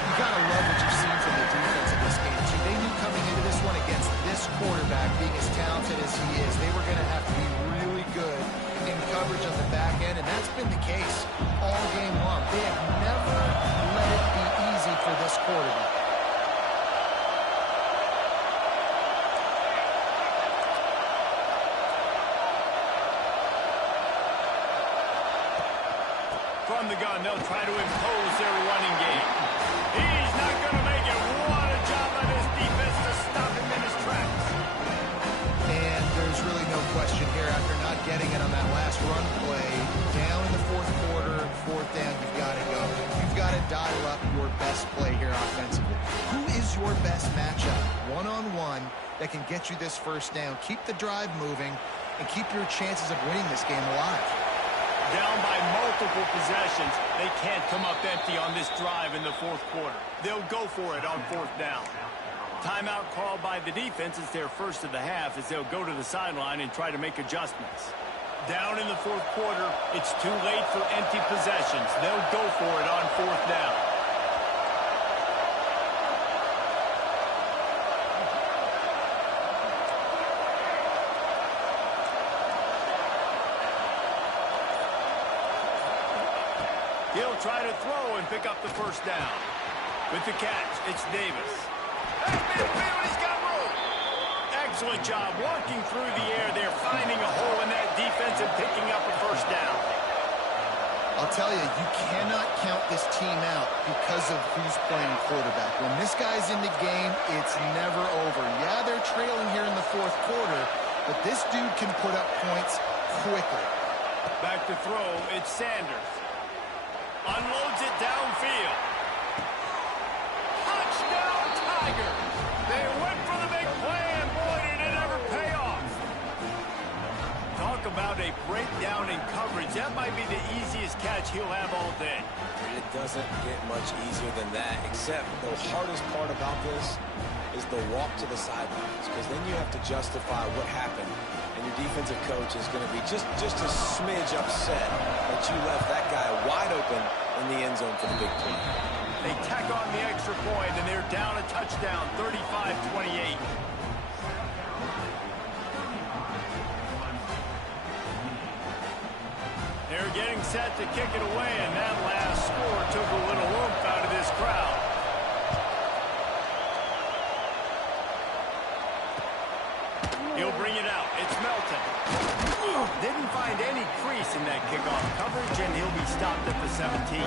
You got to love what you've seen from the defense in this game, too. They knew coming into this one against this quarterback, being as talented as he is, they were going to have to be really good in coverage on the back end, and that's been the case all game long. They have never let it be easy for this quarterback. From the gun, they'll try to impose their running game. He's not going to make it. What a job by this defense to stop him in his tracks. And there's really no question here after not getting it on that last run play. Down in the fourth quarter, fourth down, you've got to go. You've got to dial up your best play here offensively. Who is your best matchup, one-on-one, that can get you this first down? Keep the drive moving and keep your chances of winning this game alive. Down by multiple possessions. They can't come up empty on this drive in the fourth quarter. They'll go for it on fourth down. Timeout called by the defense. It's their first of the half as they'll go to the sideline and try to make adjustments. Down in the fourth quarter, it's too late for empty possessions. They'll go for it on fourth down. He'll try to throw and pick up the first down. With the catch, it's Davis. Back midfield, he's got room. Excellent job working through the air there, finding a hole in that defense and picking up a first down. I'll tell you, you cannot count this team out because of who's playing quarterback. When this guy's in the game, it's never over. Yeah, they're trailing here in the fourth quarter, but this dude can put up points quickly. Back to throw, it's Sanders. Unloads it downfield. a breakdown in coverage. That might be the easiest catch he'll have all day. It doesn't get much easier than that, except the hardest part about this is the walk to the sidelines, because then you have to justify what happened, and your defensive coach is going to be just a smidge upset that you left that guy wide open in the end zone for the big play. They tack on the extra point, and they're down a touchdown, 35-28. They're getting set to kick it away, and that last score took a little oomph out of this crowd. He'll bring it out. It's Melton. Didn't find any crease in that kickoff coverage, and he'll be stopped at the 17.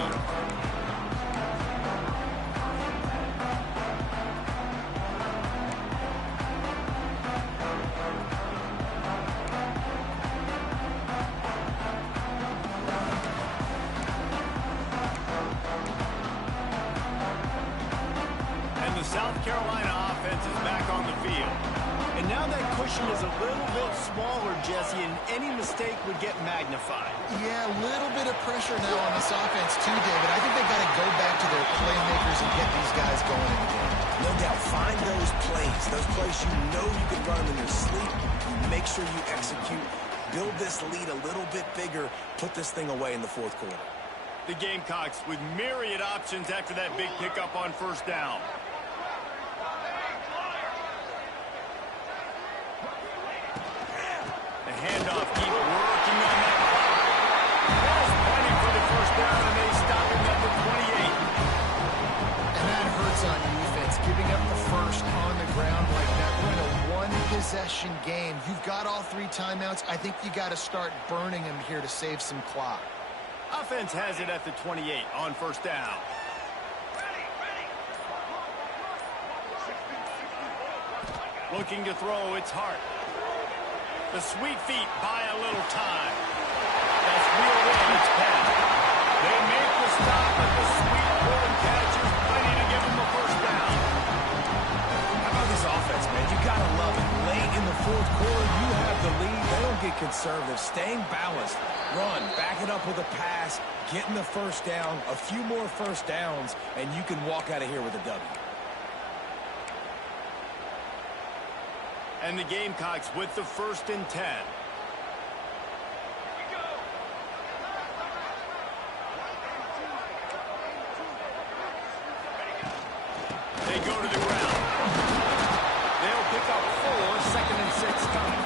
South Carolina offense is back on the field. And now that cushion is a little bit smaller, Jesse, and any mistake would get magnified. Yeah, a little bit of pressure now on this offense too, David. I think they've got to go back to their playmakers and get these guys going in the game. No doubt. Find those plays you know you can run them in your sleep. You make sure you execute. Build this lead a little bit bigger. Put this thing away in the fourth quarter. The Gamecocks with myriad options after that big pickup on first down. Handoff, keep working on that clock. Ball's pointing for the first down, and they stop him at the 28. And that hurts on defense, giving up the first on the ground like that. We're in a one-possession game. You've got all three timeouts. I think you got to start burning them here to save some clock. Offense has it at the 28 on first down. Looking to throw, it's Hart. The sweet feet buy a little time. That's reeled in, it's Penn. They make the stop, but the sweet pulling catch is plenty to give them a first down. How about this offense, man? You got to love it. Late in the fourth quarter, you have the lead. They don't get conservative. Staying balanced. Run, back it up with a pass, getting the first down, a few more first downs, and you can walk out of here with a W. And the Gamecocks with the 1st and 10. They go to the ground. They'll pick up 4, 2nd and 6 coming.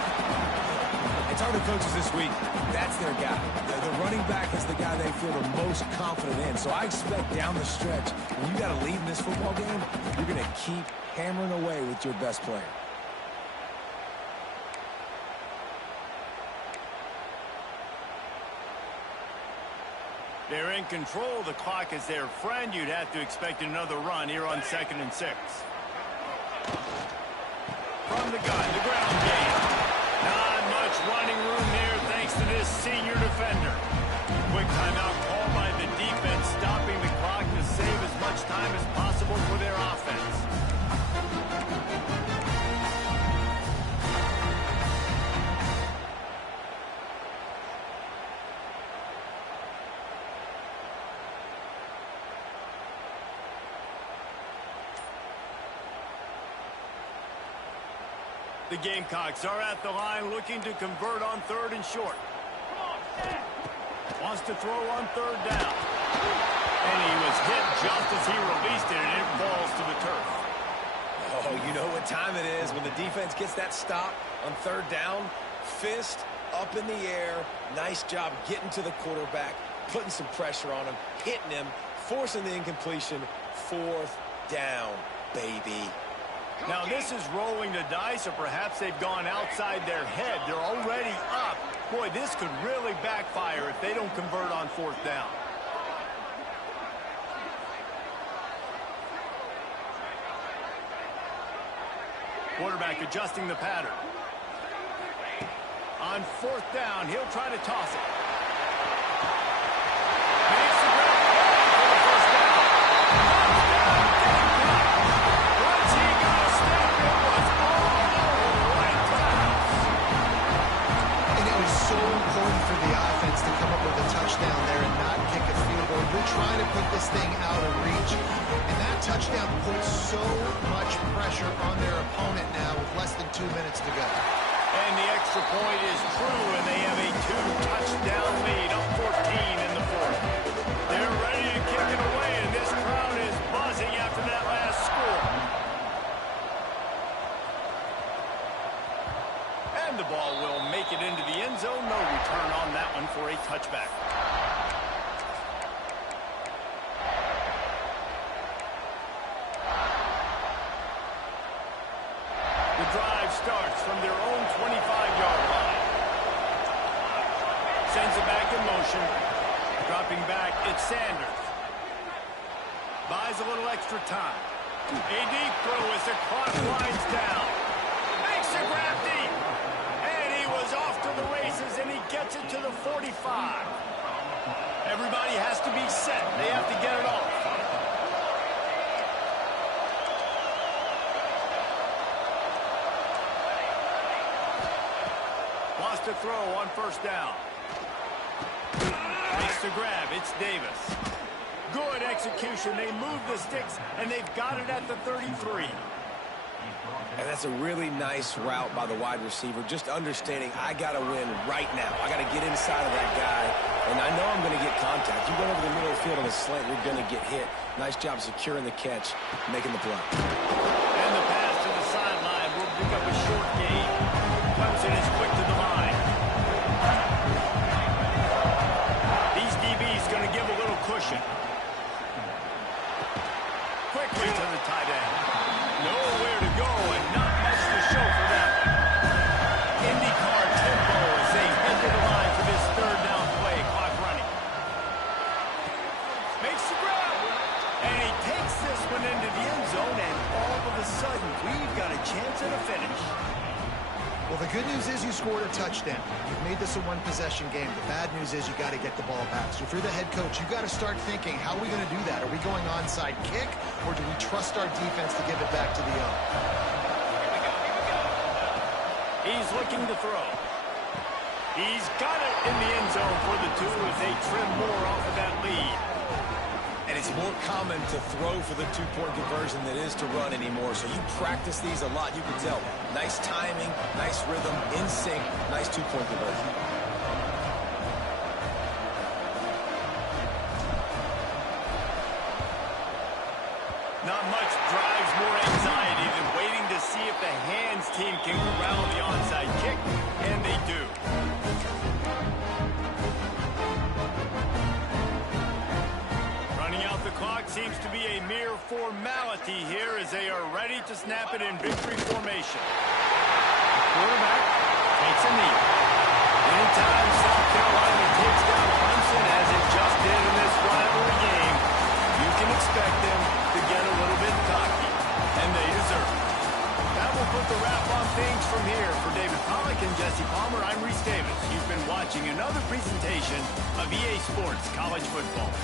It's hard to coaches this week. That's their guy. The running back is the guy they feel the most confident in. So I expect down the stretch, when you got to lead in this football game, you're going to keep hammering away with your best player. They're in control. The clock is their friend. You'd have to expect another run here on 2nd and 6. From the gun, the ground game. Not much running room there thanks to this senior defender. Quick timeout called by the defense, stopping the clock to save as much time as possible for their offense. The Gamecocks are at the line looking to convert on 3rd and short. Wants to throw on 3rd down. And he was hit just as he released it, and it falls to the turf. Oh, you know what time it is when the defense gets that stop on 3rd down. Fist up in the air. Nice job getting to the quarterback, putting some pressure on him, hitting him, forcing the incompletion. 4th down, baby. Now, this is rolling the dice, or perhaps they've gone outside their head. They're already up. Boy, this could really backfire if they don't convert on 4th down. Quarterback adjusting the pattern. On 4th down, he'll try to toss it. Makes the grab for the first down. Once he got a step, it was all right to the house. And it was so important everything out of reach. And that touchdown puts so much pressure on their opponent now with less than 2 minutes to go. And the extra point is true, and they have a 2-touchdown lead, up 14 in the fourth. They're ready to kick it away, and this crowd is buzzing after that last score. And the ball will make it into the end zone. No return on that one for a touchback. The drive starts from their own 25-yard line. Sends it back in motion. Dropping back, it's Sanders. Buys a little extra time. A deep throw as the clock winds down. Makes a grab deep. And he was off to the races, and he gets it to the 45. Everybody has to be set. They have to get it off. Wants to throw on first down. Makes the grab. It's Davis. Good execution. They move the sticks, and they've got it at the 33. And that's a really nice route by the wide receiver, just understanding I got to win right now. I got to get inside of that guy, and I know I'm going to get contact. You go over the middle of the field on a slant, you're going to get hit. Nice job securing the catch, making the play. And the pass to the sideline will pick up a short gain. Clemson is quick to the line. These DBs going to give a little cushion. Quickly to the tight end. Nowhere to go and not much to show for that one. IndyCar tempo as they head to the line for this third down play. Clock running. Makes the grab. And he takes this one into the end zone, and all of a sudden, we've got a chance at a finish. Well, the good news is you scored a touchdown. You've made this a one-possession game. The bad news is you got to get the ball back. So if you're the head coach, you got to start thinking, how are we going to do that? Are we going onside kick, or do we trust our defense to give it back to the O? He's looking to throw. He's got it in the end zone for the two as they trim more off of that lead. And it's more common to throw for the two-point conversion than it is to run anymore. So you practice these a lot, you can tell. Nice timing, nice rhythm, in sync, nice two-point conversion. Not much drives more anxiety than waiting to see if the hands team can corral the onside kick, and they do. Running out the clock seems to be a mere formality here as they are ready to snap it in victory formation. Quarterback takes a knee. Anytime South Carolina takes down Clemson, as it just did in this rivalry game, you can expect them to get a little bit cocky, and they deserve it. That will put the wrap on things from here. For David Pollack and Jesse Palmer, I'm Reese Davis. You've been watching another presentation of EA Sports College Football.